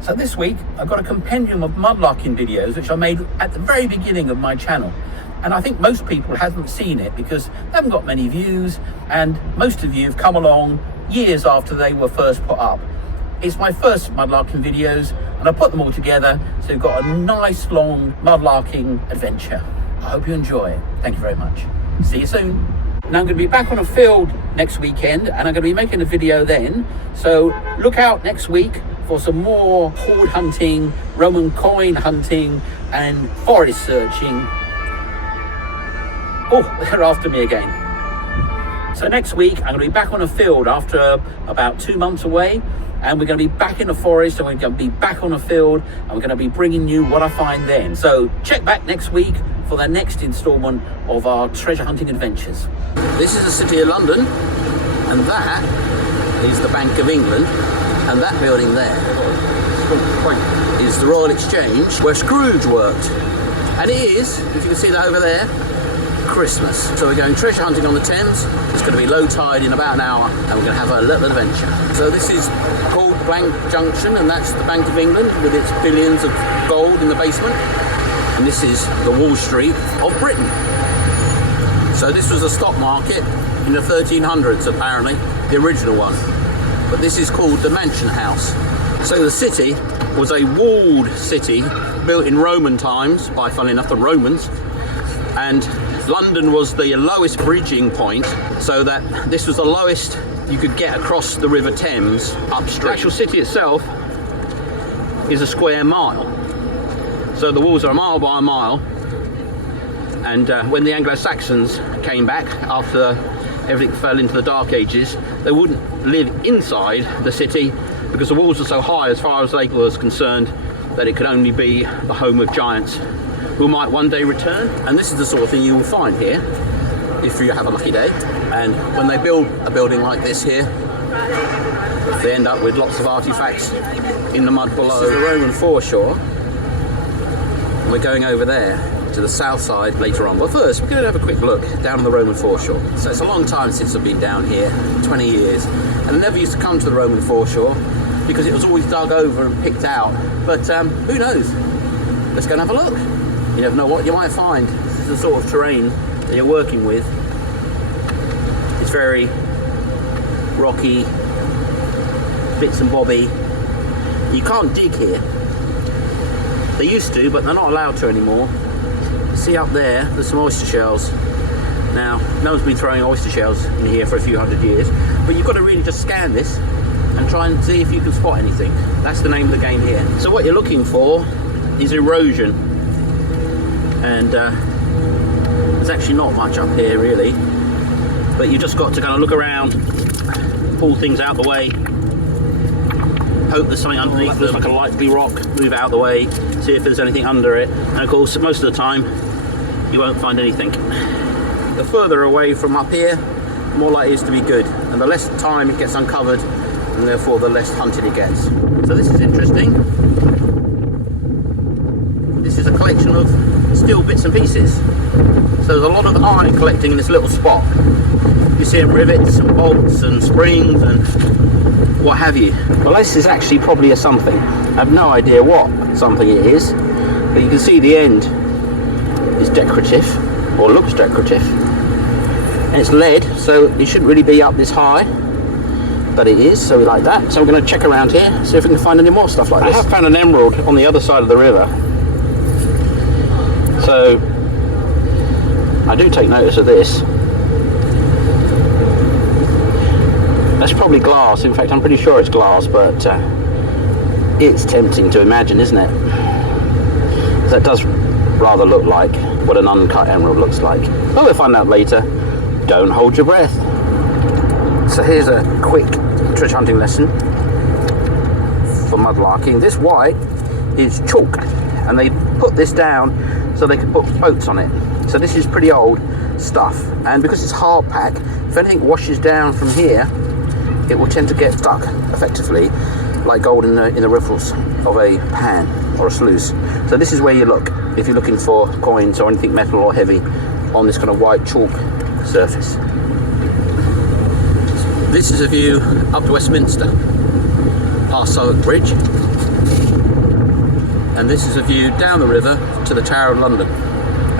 So this week I've got a compendium of mudlarking videos which I made at the very beginning of my channel, and I think most people haven't seen it because they haven't got many views, and most of you have come along years after they were first put up. It's my first mudlarking videos and I put them all together, so you've got a nice long mudlarking adventure. I hope you enjoy it. Thank you very much. See you soon. Now I'm going to be back on a field next weekend and I'm going to be making a video then, so look out next week for some more hoard hunting, Roman coin hunting and forest searching. Oh, they're after me again. So next week I'm going to be back on a field after about 2 months away, and we're going to be back in the forest and we're going to be back on a field and we're going to be bringing you what I find then. So check back next week for the next instalment of our treasure hunting adventures. This is the City of London, and that is the Bank of England, and that building there is the Royal Exchange where Scrooge worked. And it is, if you can see that over there, Christmas. So we're going treasure hunting on the Thames. It's going to be low tide in about an hour and we're going to have a little adventure. So this is called Blank Junction, and that's the Bank of England with its billions of gold in the basement. And this is the Wall Street of Britain. So this was a stock market in the 1300s apparently, the original one. But this is called the Mansion House. So the city was a walled city built in Roman times by, funnily enough, the Romans. And London was the lowest bridging point, so that this was the lowest you could get across the River Thames upstream. The actual city itself is a square mile. So the walls are a mile by a mile. And when the Anglo-Saxons came back after everything fell into the Dark Ages, they wouldn't live inside the city because the walls are so high, as far as they were concerned, that it could only be the home of giants who might one day return. And this is the sort of thing you will find here if you have a lucky day. And when they build a building like this here, they end up with lots of artifacts in the mud below. This is the Roman Foreshore. We're going over there to the south side later on, but first we're going to have a quick look down on the Roman Foreshore. So it's a long time since I've been down here, 20 years, and I never used to come to the Roman Foreshore because it was always dug over and picked out. But who knows? Let's go and have a look. You never know what you might find. This is the sort of terrain that you're working with. It's very rocky, bits and bobby. You can't dig here. They used to, but they're not allowed to anymore. See up there, there's some oyster shells. Now, no one's been throwing oyster shells in here for a few hundred years, but you've got to really just scan this and try and see if you can spot anything. That's the name of the game here. So what you're looking for is erosion. And there's actually not much up here really, but you've just got to kind of look around, pull things out the way, hope there's something underneath. There's like a likely rock, move it out of the way, see if there's anything under it, and of course most of the time you won't find anything. The further away from up here, the more likely it is to be good, and the less time it gets uncovered, and therefore the less hunted it gets. So this is interesting. This is a collection of steel bits and pieces. So there's a lot of iron collecting in this little spot. You see rivets and bolts and springs and what have you. Well, this is actually probably a something. I have no idea what something it is, but you can see the end is decorative, or looks decorative, and it's lead, so it shouldn't really be up this high, but it is, so we like that. So we're going to check around here, see if we can find any more stuff like this. I have found an emerald on the other side of the river, so I do take notice of this. That's probably glass. In fact, I'm pretty sure it's glass, but it's tempting to imagine, isn't it? That does rather look like what an uncut emerald looks like. Well, we'll find out later. Don't hold your breath. So here's a quick treasure hunting lesson for mudlarking. This white is chalk, and they put this down so they can put boats on it. So this is pretty old stuff, and because it's hard pack, if anything washes down from here, it will tend to get stuck effectively, like gold in the riffles of a pan or a sluice. So this is where you look if you're looking for coins or anything metal or heavy on this kind of white chalk surface. This is a view up to Westminster, past Southwark Bridge. And this is a view down the river to the Tower of London.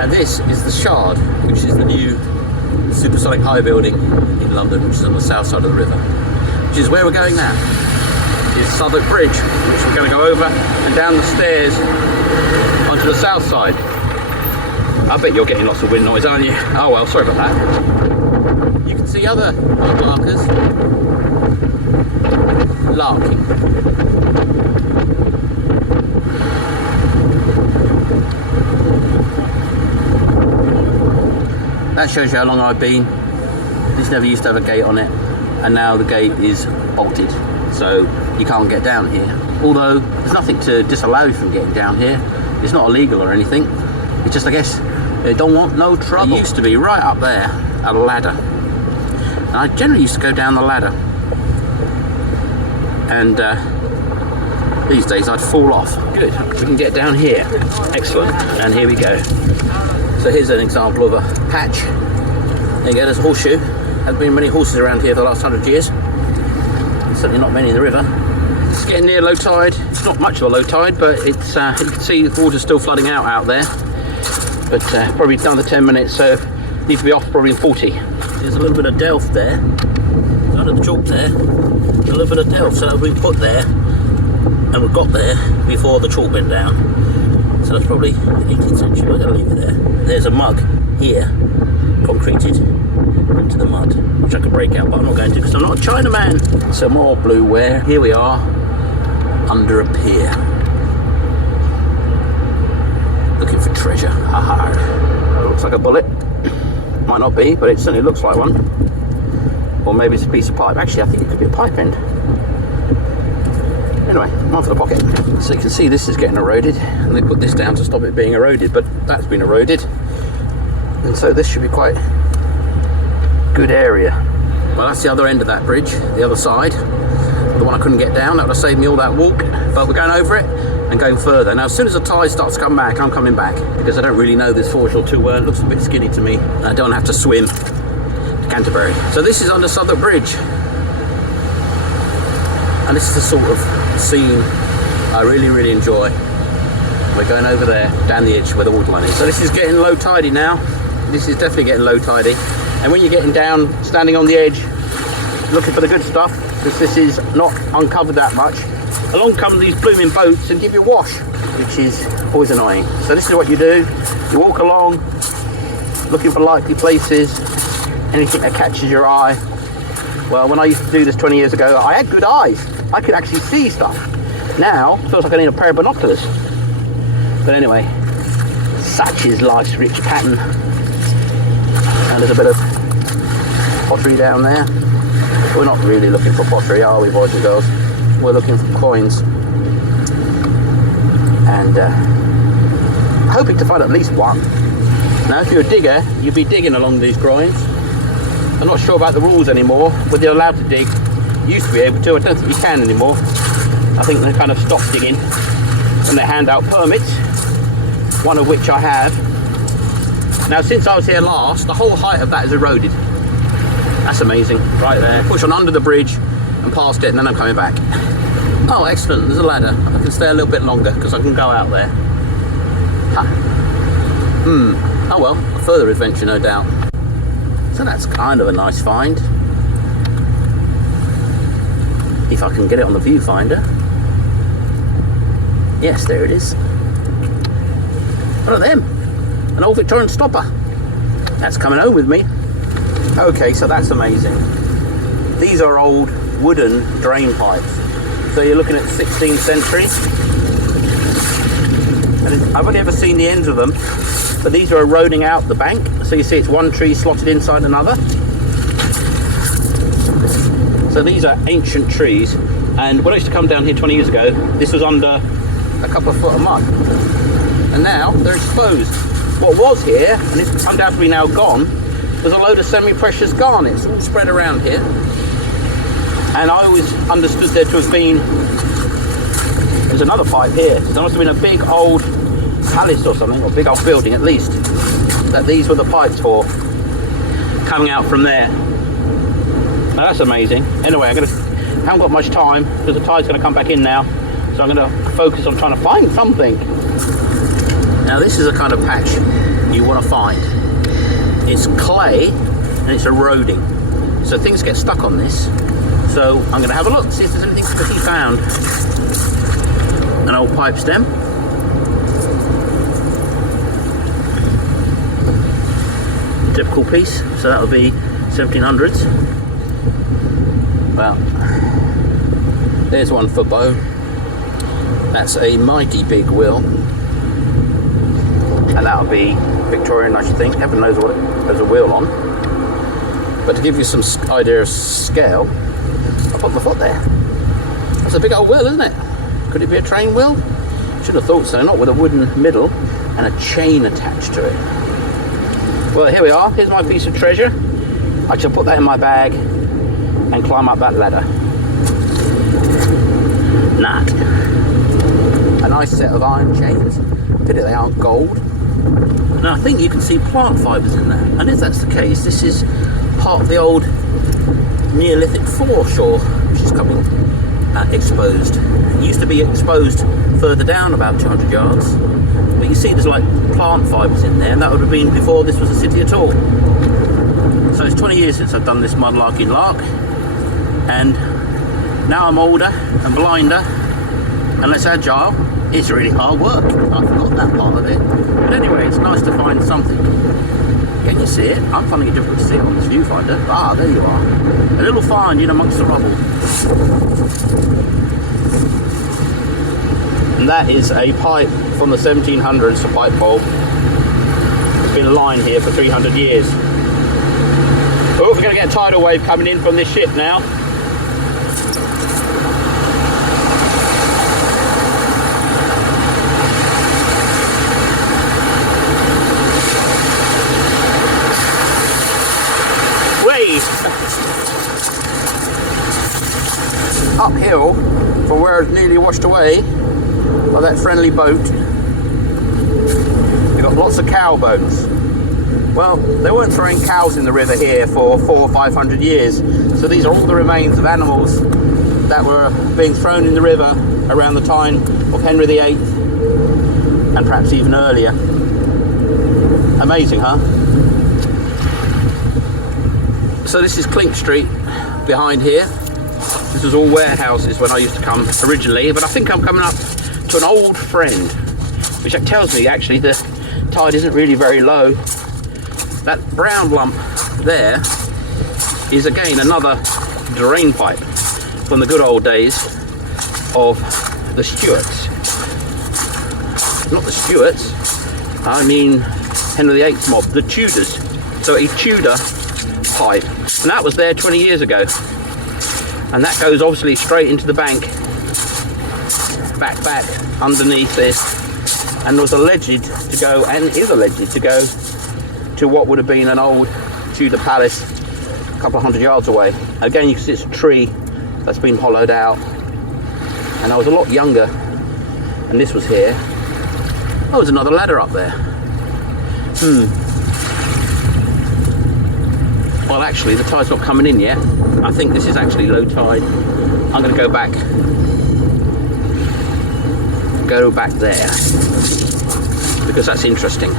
And this is the Shard, which is the new supersonic high building in London, which is on the south side of the river, which is where we're going now. Is Southwark Bridge, which we're going to go over and down the stairs onto the south side. I bet you're getting lots of wind noise, aren't you? Oh well, sorry about that. You can see other mudlarkers larking. That shows you how long I've been. This never used to have a gate on it, and now the gate is bolted, so you can't get down here. Although there's nothing to disallow you from getting down here. It's not illegal or anything. It's just, I guess, they don't want no trouble. It used to be right up there, a ladder. And I generally used to go down the ladder. And these days I'd fall off. Good, we can get down here. Excellent, and here we go. So here's an example of a patch. There you go, there's a horseshoe. Hasn't been many horses around here for the last 100 years. Certainly not many in the river. It's getting near low tide. It's not much of a low tide, but it's you can see the water's still flooding out there. But probably another 10 minutes, so need to be off probably in 40. There's a little bit of delft there. Under the chalk there. A little bit of delft, so we put there, and we got there before the chalk went down. So that's probably the 18th century. We're going to leave it there. There's a mug here, concreted into the mud, which I could break out, but I'm not going to because I'm not a Chinaman. So more blue ware. Here we are under a pier, looking for treasure. Haha. That looks like a bullet. Might not be, but it certainly looks like one. Or maybe it's a piece of pipe. Actually, I think it could be a pipe end. Anyway, on for the pocket. So you can see this is getting eroded, and they put this down to stop it being eroded, but that's been eroded. And so this should be quite a good area. Well, that's the other end of that bridge, the other side. The one I couldn't get down, that would have saved me all that walk, but we're going over it and going further. Now, as soon as the tide starts to come back, I'm coming back, because I don't really know this Foreshore too well. It looks a bit skinny to me. I don't have to swim to Canterbury. So this is under Southwark Bridge. And this is the sort of scene I really, really enjoy. We're going over there, down the edge where the waterline is. So this is getting low tidy now. This is definitely getting low tidy. And when you're getting down, standing on the edge, looking for the good stuff, because this is not uncovered that much, along come these blooming boats and give you a wash, which is always annoying. So this is what you do. You walk along, looking for likely places, anything that catches your eye. Well, when I used to do this 20 years ago, I had good eyes. I could actually see stuff. Now, it feels like I need a pair of binoculars. But anyway, such is life's rich pattern. And there's a bit of pottery down there. We're not really looking for pottery, are we, boys and girls? We're looking for coins. And hoping to find at least one. Now, if you're a digger, you'd be digging along these groins. I'm not sure about the rules anymore, whether you're allowed to dig. You used to be able to, I don't think you can anymore. I think they kind of stopped digging and they hand out permits, one of which I have. Now, since I was here last, the whole height of that is eroded. That's amazing, right there. Push on under the bridge and past it, and then I'm coming back. Oh, excellent, there's a ladder. I can stay a little bit longer because I can go out there. Oh well, a further adventure, no doubt. So that's kind of a nice find. If I can get it on the viewfinder. Yes, there it is. Look at them. An old Victorian stopper. That's coming home with me. Okay, so that's amazing. These are old wooden drain pipes. So you're looking at the 16th century. And I've only ever seen the ends of them, but these are eroding out the bank. So you see it's one tree slotted inside another. So these are ancient trees. And when I used to come down here 20 years ago, this was under a couple of foot of mud. And now they're exposed. What was here, and it's undoubtedly now gone, was a load of semi-precious garnets all spread around here. And I always understood there to have been, there's another pipe here, so there must have been a big old palace or something, or big old building at least, that these were the pipes for, coming out from there. Now that's amazing. Anyway, I haven't got much time, because the tide's going to come back in now, so So I'm going to focus on trying to find something. Now this is a kind of patch you want to find. It's clay and it's eroding, so things get stuck on this. So I'm going to have a look, see if there's anything to be found. An old pipe stem. Typical piece, so that'll be 1700s. Well, there's one for bow. That's a mighty big wheel, and that'll be Victorian, I should think. Heaven knows what there's a wheel on. But to give you some idea of scale, I put my foot there. That's a big old wheel, isn't it? Could it be a train wheel? Should have thought so. Not with a wooden middle and a chain attached to it. Well, here we are. Here's my piece of treasure. I shall put that in my bag and climb up that ladder. Nut. A nice set of iron chains. Pity they aren't gold. Now I think you can see plant fibres in there. And if that's the case, this is part of the old Neolithic foreshore, which is coming exposed. It used to be exposed further down about 200 yards. But you see there's like plant fibres in there, and that would have been before this was a city at all. So it's 20 years since I've done this mudlarking lark, and now I'm older and blinder and less agile. It's really hard work. I forgot that part of it. But anyway, it's nice to find something. Can you see it? I'm finding it difficult to see it on this viewfinder. Ah, there you are. A little find in amongst the rubble. And that is a pipe from the 1700s, a pipe bowl. It's been a line here for 300 years. Oh, we're going to get a tidal wave coming in from this ship now. Uphill from where it's nearly washed away by that friendly boat, we've got lots of cow bones. Well, they weren't throwing cows in the river here for 400 or 500 years, so these are all the remains of animals that were being thrown in the river around the time of Henry VIII and perhaps even earlier. Amazing, huh? So this is Clink Street behind here. This was all warehouses when I used to come originally, but I think I'm coming up to an old friend, which tells me actually the tide isn't really very low. That brown lump there is again another drain pipe from the good old days of the Stuarts. Not the Stuarts, I mean Henry VIII's mob, the Tudors. So a Tudor pipe, and that was there 20 years ago. And that goes obviously straight into the bank, back underneath this, and was alleged to go, and is alleged to go, to what would have been an old Tudor palace a couple of hundred yards away. Again, you can see it's a tree that's been hollowed out, and I was a lot younger, and this was here. Oh, there's another ladder up there. Well, actually, the tide's not coming in yet. I think this is actually low tide. I'm going to go back there, because that's interesting.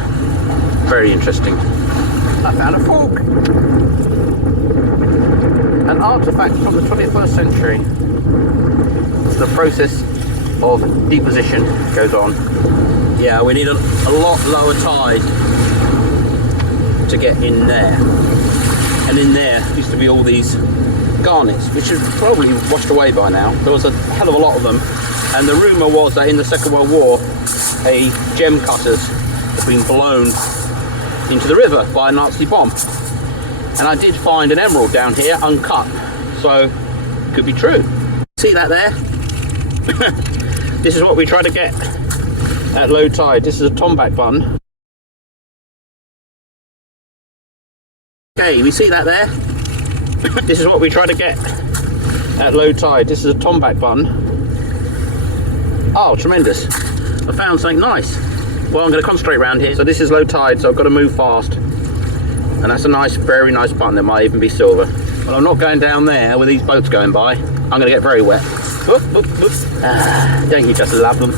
Very interesting. I found a fork. An artifact from the 21st century. The process of deposition goes on. Yeah, we need a lot lower tide to get in there. And in there used to be all these garnets, which have probably washed away by now. There was a hell of a lot of them, and the rumour was that in the Second World War, gem cutters had been blown into the river by a Nazi bomb. And I did find an emerald down here, uncut, so it could be true. See that there? This is what we try to get at low tide. This is a tomback button. Okay, we see that there? This is what we try to get at low tide. This is a tomback button. Oh, tremendous. I found something nice. Well, I'm going to concentrate around here. So this is low tide, so I've got to move fast. And that's a nice, very nice button. It might even be silver. Well, I'm not going down there with these boats going by. I'm going to get very wet. Whoop, whoop, whoop. Don't you just love them?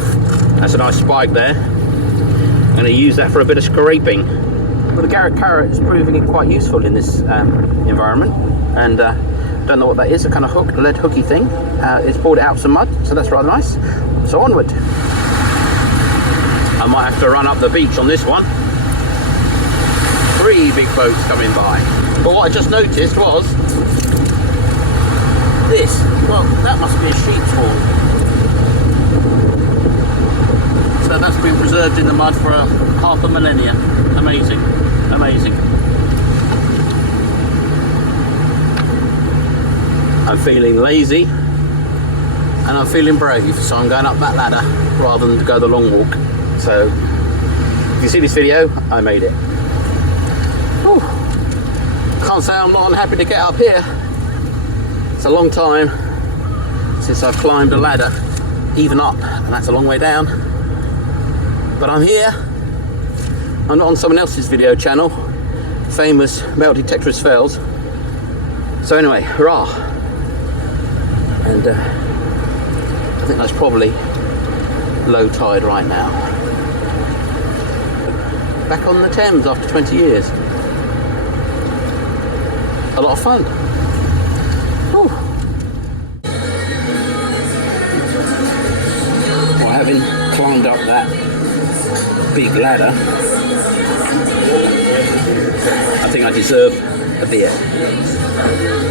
That's a nice spike there. I'm going to use that for a bit of scraping. Well, the Garrett carrot is proving it quite useful in this environment, and don't know what that is, a kind of hook, lead hooky thing. It's poured out some mud, so that's rather nice. So onward. I might have to run up the beach on this one. 3 big boats coming by. But what I just noticed was this. Well, that must be a sheep's horn. So that's been preserved in the mud for half a millennia. Amazing, amazing. I'm feeling lazy and I'm feeling brave, so I'm going up that ladder rather than to go the long walk. So if you see this video, I made it. Whew. Can't say I'm not unhappy to get up here. It's a long time since I've climbed a ladder, even up, and that's a long way down. But I'm here. I'm not on someone else's video channel, famous melted Tetris fails. So anyway, hurrah! And I think that's probably low tide right now. Back on the Thames after 20 years. A lot of fun. Whew. Well, having climbed up that big ladder, I think I deserve a beer.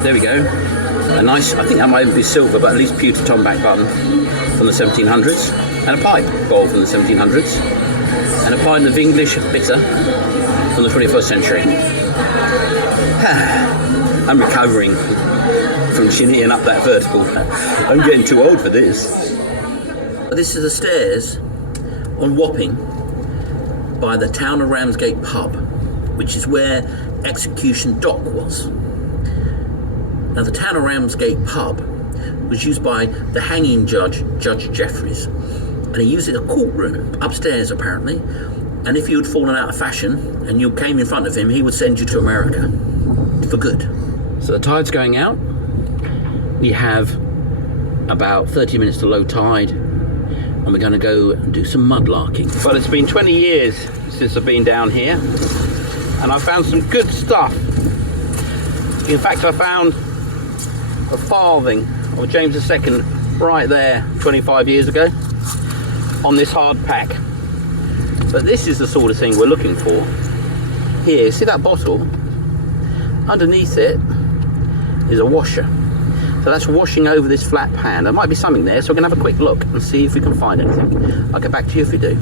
There we go. A nice, I think that might be silver, but at least pewter tomback button from the 1700s, and a pipe bowl from the 1700s, and a pint of English bitter from the 21st century. I'm recovering from shinnying up that vertical. I'm getting too old for this. This is the stairs on Wapping by the town of Ramsgate pub, which is where Execution Dock was. Now, the town of Ramsgate pub was used by the hanging judge, Judge Jeffreys, and he used it as a courtroom upstairs apparently, and if you had fallen out of fashion and you came in front of him, he would send you to America for good. So the tide's going out. We have about 30 minutes to low tide, and we're going to go and do some mudlarking. Well, it's been 20 years since I've been down here, and I found some good stuff. In fact, I found a farthing of James II right there 25 years ago on this hard pack. But this is the sort of thing we're looking for. Here, see that bottle? Underneath it is a washer. So that's washing over this flat pan. There might be something there, so we're going to have a quick look and see if we can find anything. I'll get back to you if we do.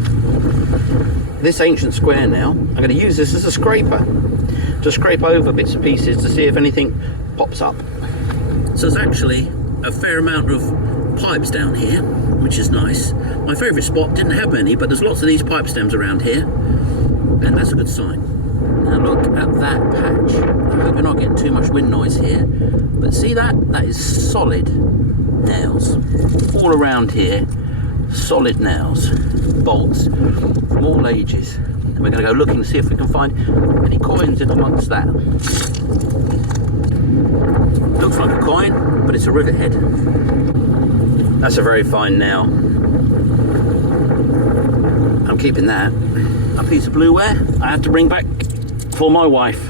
This ancient square now, I'm going to use this as a scraper to scrape over bits and pieces to see if anything pops up. So there's actually a fair amount of pipes down here, which is nice. My favourite spot didn't have many, but there's lots of these pipe stems around here, and that's a good sign. Now look at that patch. I hope you're not getting too much wind noise here, but see that? That is solid nails. All around here, solid nails, bolts from all ages. And we're going to go looking to see if we can find any coins in amongst that. Looks like a coin, but it's a rivet head. That's a very fine nail. I'm keeping that. A piece of blueware I have to bring back for my wife.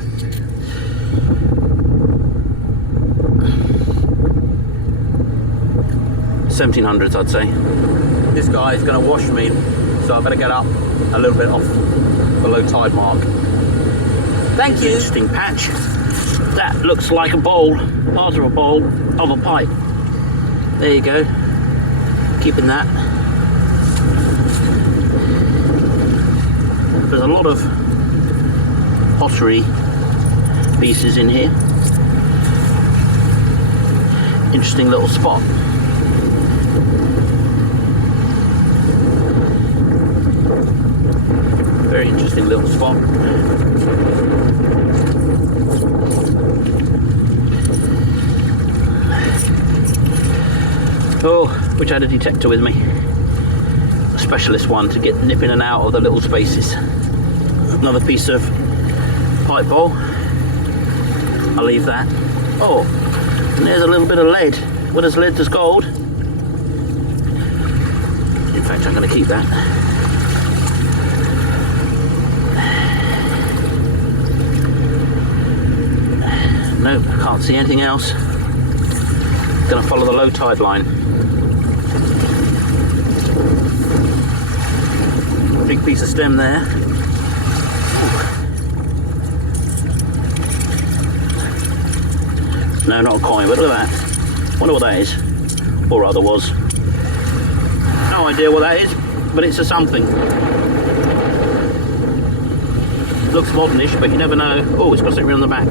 $1700s, I'd say. This guy is going to wash me, so I better get up a little bit off the low tide mark. Thank you. Interesting patch. That looks like a bowl, part of a bowl of a pipe. There you go. Keeping that. There's a lot of pottery pieces in here. Interesting little spot. Very interesting little spot. Oh, wish I had a detector with me. A specialist one to get nip in and out of the little spaces. Another piece of pipe bowl. I'll leave that. Oh, and there's a little bit of lead. What is lead? There's gold. In fact, I'm going to keep that. Nope, I can't see anything else. Going to follow the low tide line. Big piece of stem there. No, not a coin, but look at that. Wonder what that is. Or rather was. No idea what that is, but it's a something. Looks modernish, but you never know. Oh, it's got something on the back.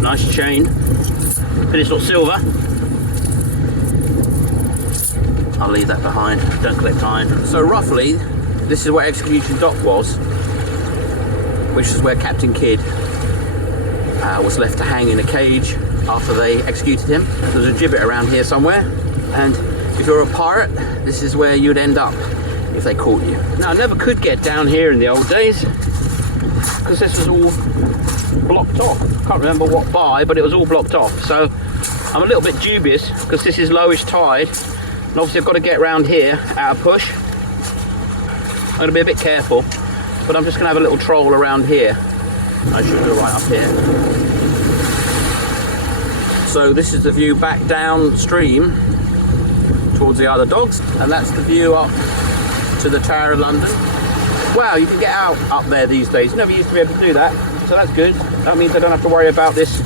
Nice chain. But it's not silver. I'll leave that behind. Don't collect iron. So roughly, this is where Execution Dock was, which is where Captain Kidd was left to hang in a cage after they executed him. There's a gibbet around here somewhere, and if you're a pirate, this is where you'd end up if they caught you. Now, I never could get down here in the old days because this was all blocked off. Can't remember what by, but it was all blocked off. So I'm a little bit dubious because this is lowish tide, and obviously I've got to get around here at a push. I'm going to be a bit careful, but I'm just going to have a little troll around here. I should go right up here. So this is the view back downstream towards the other docks, and that's the view up to the Tower of London. Wow, you can get out up there these days. You never used to be able to do that, so that's good. That means I don't have to worry about this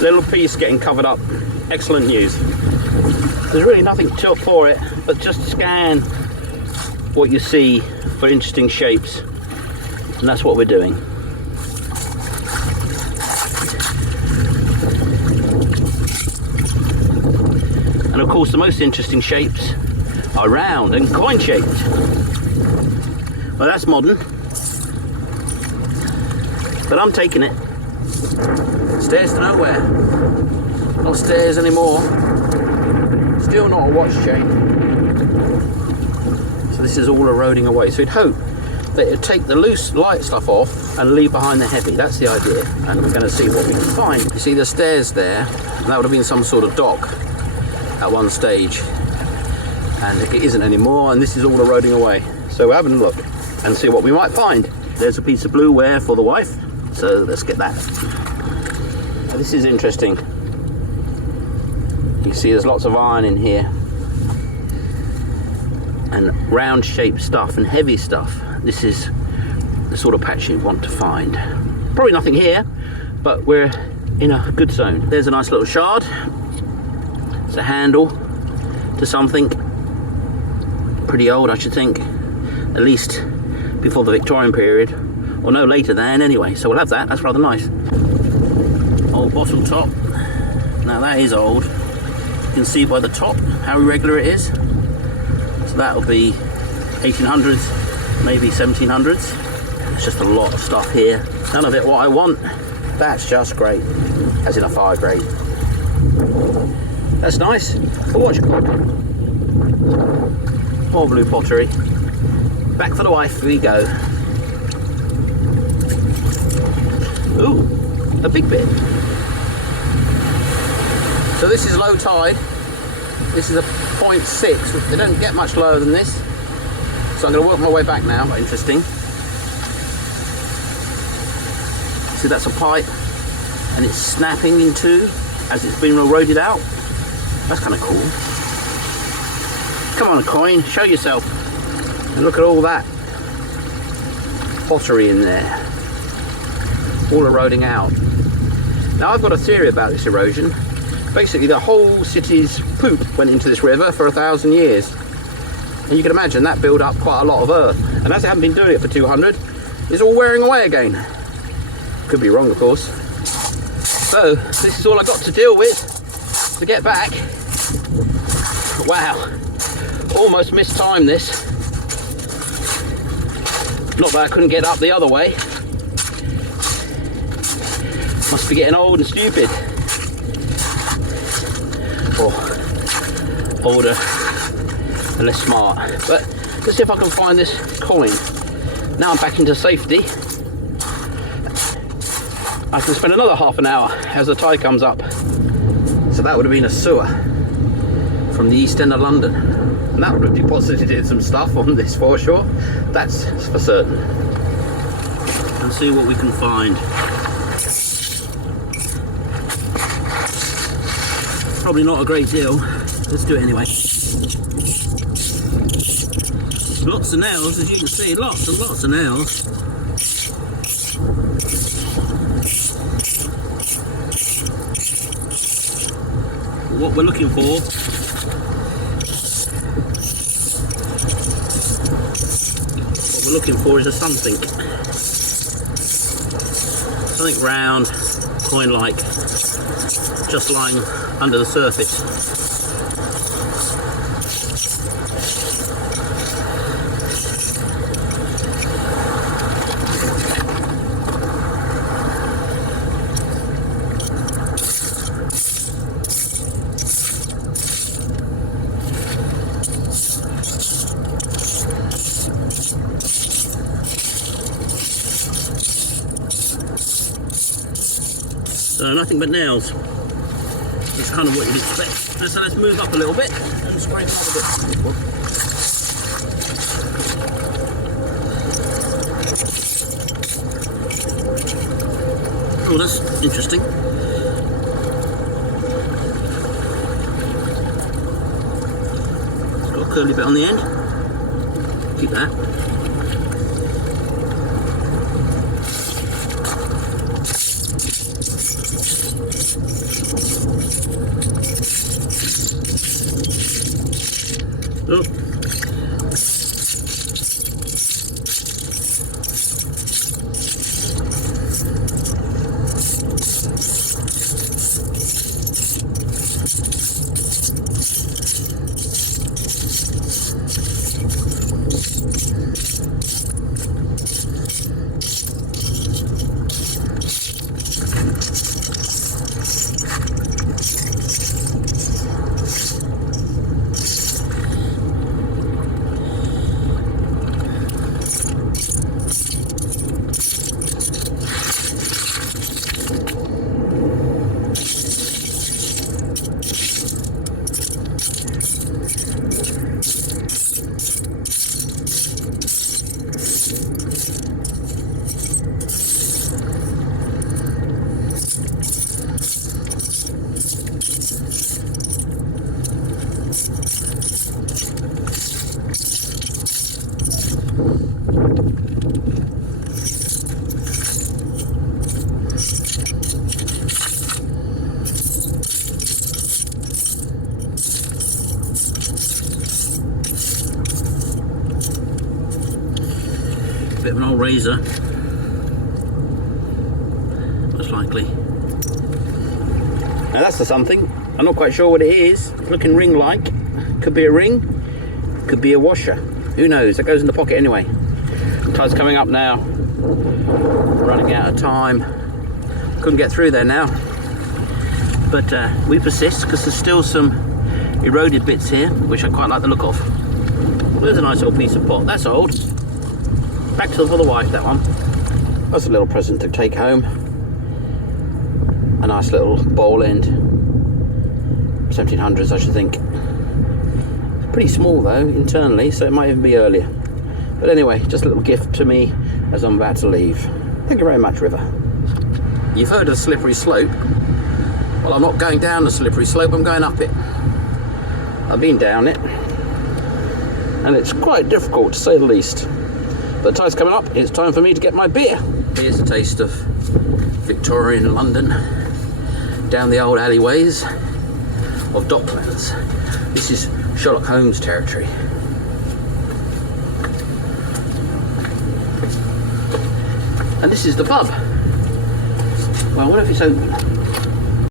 little piece getting covered up. Excellent news. There's really nothing for it, but just scan what you see for interesting shapes, and that's what we're doing. And of course the most interesting shapes are round and coin shaped. Well, that's modern, but I'm taking it. Stairs to nowhere. Not stairs anymore. Still not a watch chain. So this is all eroding away. So we'd hope that it'd take the loose light stuff off and leave behind the heavy. That's the idea. And we're going to see what we can find. You see the stairs there? And that would have been some sort of dock at one stage. And it isn't anymore, and this is all eroding away. So we're having a look and see what we might find. There's a piece of blueware for the wife, so let's get that. Now, this is interesting. You can see there's lots of iron in here, and round shaped stuff and heavy stuff. This is the sort of patch you want to find. Probably nothing here, but we're in a good zone. There's a nice little shard. It's a handle to something pretty old, I should think, at least before the Victorian period, or no later than anyway. So we'll have that. That's rather nice. Old bottle top. Now that is old. You can see by the top how irregular it is. So that'll be 1800s, maybe 1700s. There's just a lot of stuff here. None of it what I want. That's just great, as in a fire grate. That's nice. A watch clock. More blue pottery. Back for the wife we go. Ooh, a big bit. So this is low tide. This is a 0.6. They don't get much lower than this. So I'm going to work my way back now. Interesting. See, that's a pipe, and it's snapping in two as it's been eroded out. That's kind of cool. Come on, a coin, show yourself. And look at all that pottery in there, all eroding out. Now I've got a theory about this erosion. Basically the whole city's poop went into this river for 1,000 years. And you can imagine that built up quite a lot of earth. And as they haven't been doing it for 200, it's all wearing away again. Could be wrong, of course. So this is all I got to deal with to get back. Wow, almost mistimed this. Not that I couldn't get up the other way. Must be getting old and stupid. Or older and less smart. But let's see if I can find this coin. Now I'm back into safety. I can spend another half an hour as the tide comes up. So that would have been a sewer from the east end of London, and that would have deposited some stuff on this foreshore, that's for certain. And see what we can find. Probably not a great deal. Let's do it anyway. Lots of nails, as you can see, lots and lots of nails. What we're looking for is a something round, coin-like, just lying under the surface. So nothing but nails. That's kind of what you'd expect. So let's move up a little bit and scrape up a bit. Oh, that's interesting. It's got a curly bit on the end. Keep that. Oh. Bit of an old razor, most likely. Now that's the something. I'm not quite sure what it is. It's looking ring-like. Could be a ring, could be a washer. Who knows? That goes in the pocket anyway. Tide's coming up now. Running out of time. Couldn't get through there now. But we persist because there's still some eroded bits here, which I quite like the look of. There's a nice old piece of pot. That's old. Back to for the wife, that one. That's a little present to take home. A nice little bowl end. 1700s, I should think. It's pretty small though, internally, so it might even be earlier. But anyway, just a little gift to me as I'm about to leave. Thank you very much, River. You've heard of a slippery slope. Well, I'm not going down the slippery slope, I'm going up it. I've been down it, and it's quite difficult to say the least. But the tide's coming up, it's time for me to get my beer. Here's a taste of Victorian London, down the old alleyways of Docklands. This is Sherlock Holmes territory. And this is the pub. Well, what if it's open?